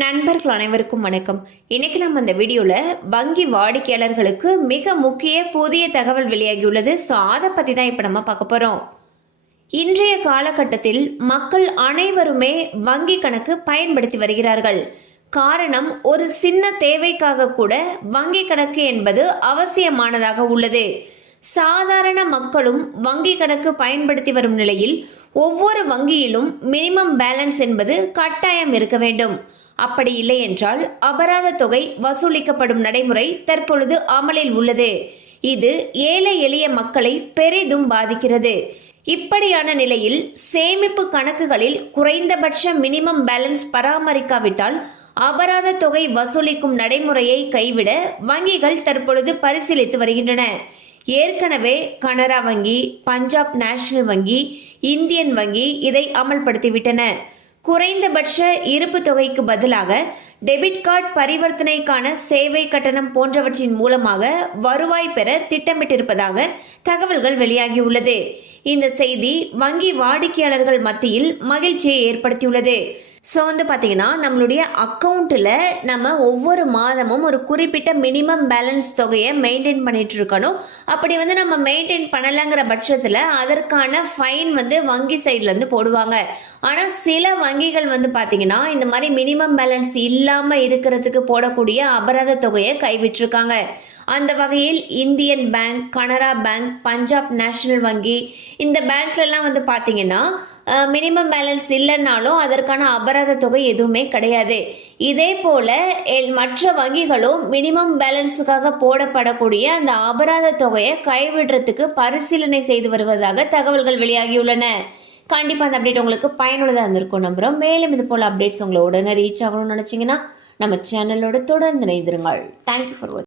நண்பர்கள் அனைவருக்கும் வணக்கம் இன்னைக்கு நம்ம அந்த வீடியோல வங்கி வாடிக்கையாளர்களுக்கு மிக முக்கிய புதிய தகவல் வெளியாகியுள்ளது ஸோ அதை பற்றி தான் இப்போ நம்ம பார்க்க போகிறோம் இன்றைய காலகட்டத்தில் மக்கள் அனைவருமே வங்கி கணக்கு பயன்படுத்தி வருகிறார்கள் காரணம் ஒரு சின்ன தேவைக்காக கூட வங்கி கணக்கு என்பது அவசியமானதாக உள்ளது சாதாரண மக்களும் வங்கி கணக்கு பயன்படுத்தி வரும் நிலையில் ஒவ்வொரு வங்கியிலும் மினிமம் பேலன்ஸ் என்பது கட்டாயம் இருக்க வேண்டும் அப்படி இல்லை என்றால் அபராத தொகை வசூலிக்கப்படும் நடைமுறை தற்பொழுது அமலில் உள்ளது இது ஏழை எளிய மக்களை பெரிதும் பாதிக்கிறது இப்படியான நிலையில் சேமிப்பு கணக்குகளில் குறைந்தபட்ச மினிமம் பேலன்ஸ் பராமரிக்காவிட்டால் அபராத தொகை வசூலிக்கும் நடைமுறையை கைவிட வங்கிகள் தற்பொழுது பரிசீலித்து வருகின்றன ஏற்கனவே கனரா வங்கி பஞ்சாப் நேஷனல் வங்கி இந்தியன் வங்கி இதை அமல்படுத்திவிட்டன குறைந்தபட்ச இருப்பு தொகைக்கு பதிலாக டெபிட் கார்டு பரிவர்த்தனைக்கான சேவை கட்டணம் போன்றவற்றின் மூலமாக வருவாய் பெற திட்டமிட்டிருப்பதாக தகவல்கள் வெளியாகியுள்ளது இந்த செய்தி வங்கி வாடிக்கையாளர்கள் மத்தியில் மகிழ்ச்சியை ஏற்படுத்தியுள்ளது ஸோ வந்து பார்த்தீங்கன்னா நம்மளுடைய அக்கௌண்ட்டில் நம்ம ஒவ்வொரு மாதமும் ஒரு குறிப்பிட்ட மினிமம் பேலன்ஸ் தொகையை மெயின்டைன் பண்ணிகிட்டு இருக்கணும் அப்படி வந்து நம்ம மெயின்டைன் பண்ணலைங்கிற பட்சத்தில் அதற்கான ஃபைன் வந்து வங்கி சைட்லேருந்து போடுவாங்க ஆனால் சில வங்கிகள் வந்து பார்த்தீங்கன்னா இந்த மாதிரி மினிமம் பேலன்ஸ் இல்லாமல் இருக்கிறதுக்கு போடக்கூடிய அபராத தொகையை கைவிட்டிருக்காங்க அந்த வகையில் Indian bank Canara bank Punjab national வங்கி இந்த பேங்க்லலாம் வந்து பார்த்தீங்கன்னா மினிமம் பேலன்ஸ் இல்லைன்னாலும் அதற்கான அபராத தொகை எதுவுமே கிடையாது இதே போல் மற்ற வங்கிகளும் மினிமம் பேலன்ஸுக்காக போடப்படக்கூடிய அந்த அபராத தொகையை கைவிடுறதுக்கு பரிசீலனை செய்து வருவதாக தகவல்கள் வெளியாகியுள்ளன கண்டிப்பாக அந்த அப்டேட் உங்களுக்கு பயனுள்ளதாக இருந்திருக்கும் நம்புகிறோம் மேலும் இது போல் அப்டேட்ஸ் உங்களை உடனே ரீச் ஆகணும்னு நினச்சிங்கன்னா நம்ம சேனலோட தொடர்ந்து இணைந்திருங்கள் தேங்க்யூ ஃபார் வாட்சிங்